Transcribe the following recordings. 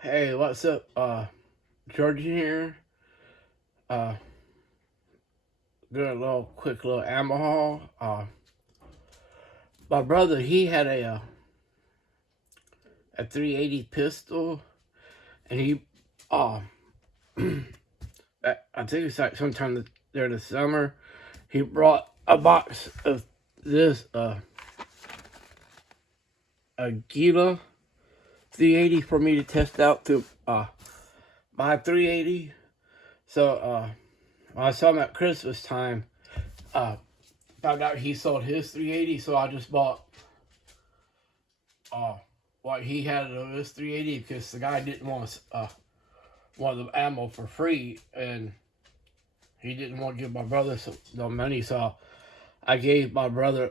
Hey, what's up? George here. Uh, doing a quick little ammo haul. My brother, he had a 380 pistol, and he, uh, I think it's like sometime during the summer, he brought a box of this, a Gila 380 for me to test out to, my 380. So, when I saw him at Christmas time, found out he sold his 380, so I just bought what he had of his 380 because the guy didn't want the ammo for free, and he didn't want to give my brother no money, so I gave my brother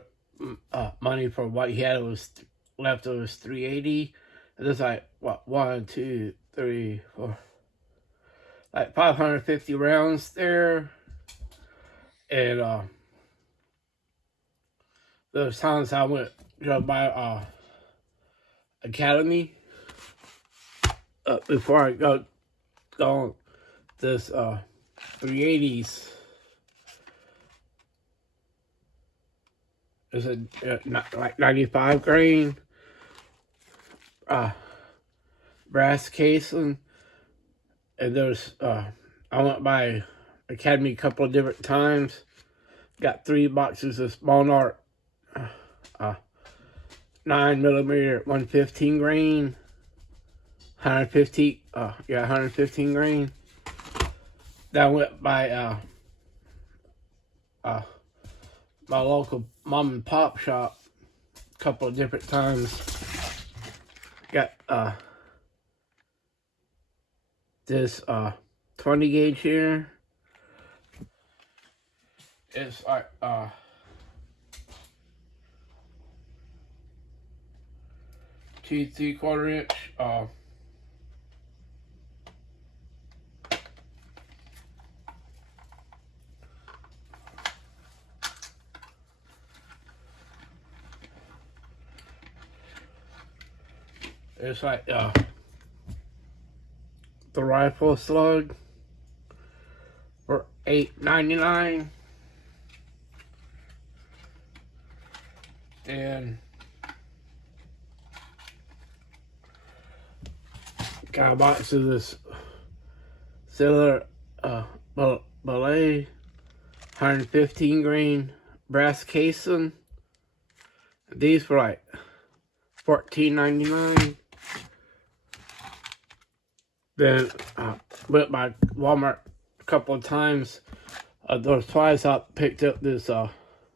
money for what he had was left of his 380. And there's like what 1, 2, 3, 4, like 550 rounds there, and those times I went to buy Academy before I got on this 380s. It's like 95 grain brass casing, and there's I went by Academy a couple of different times. Got 3 boxes of Monarch 9mm 115 grain, 115 grain. That I went by my local mom and pop shop a couple of different times. Got this 20 gauge here. It's like 2 3/4 inch it's like the rifle slug for $8.99, and got a box of this Silver Ballet 115 grain brass casing. These were like $14.99. Then went by Walmart a couple of times. There was twice I picked up this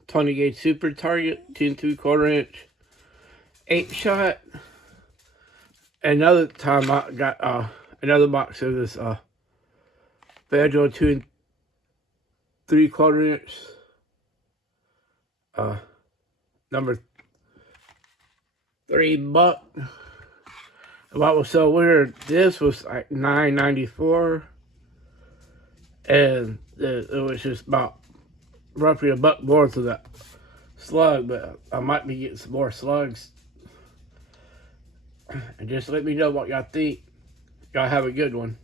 20 gauge Super Target 2 3/4 inch 8-shot. Another time I got another box of this Federal 2 3/4 inch number 3 buck. What was so weird, this was like $9.94, and it was just about roughly a buck more to that slug, but I might be getting some more slugs. And just let me know what y'all think. Y'all have a good one.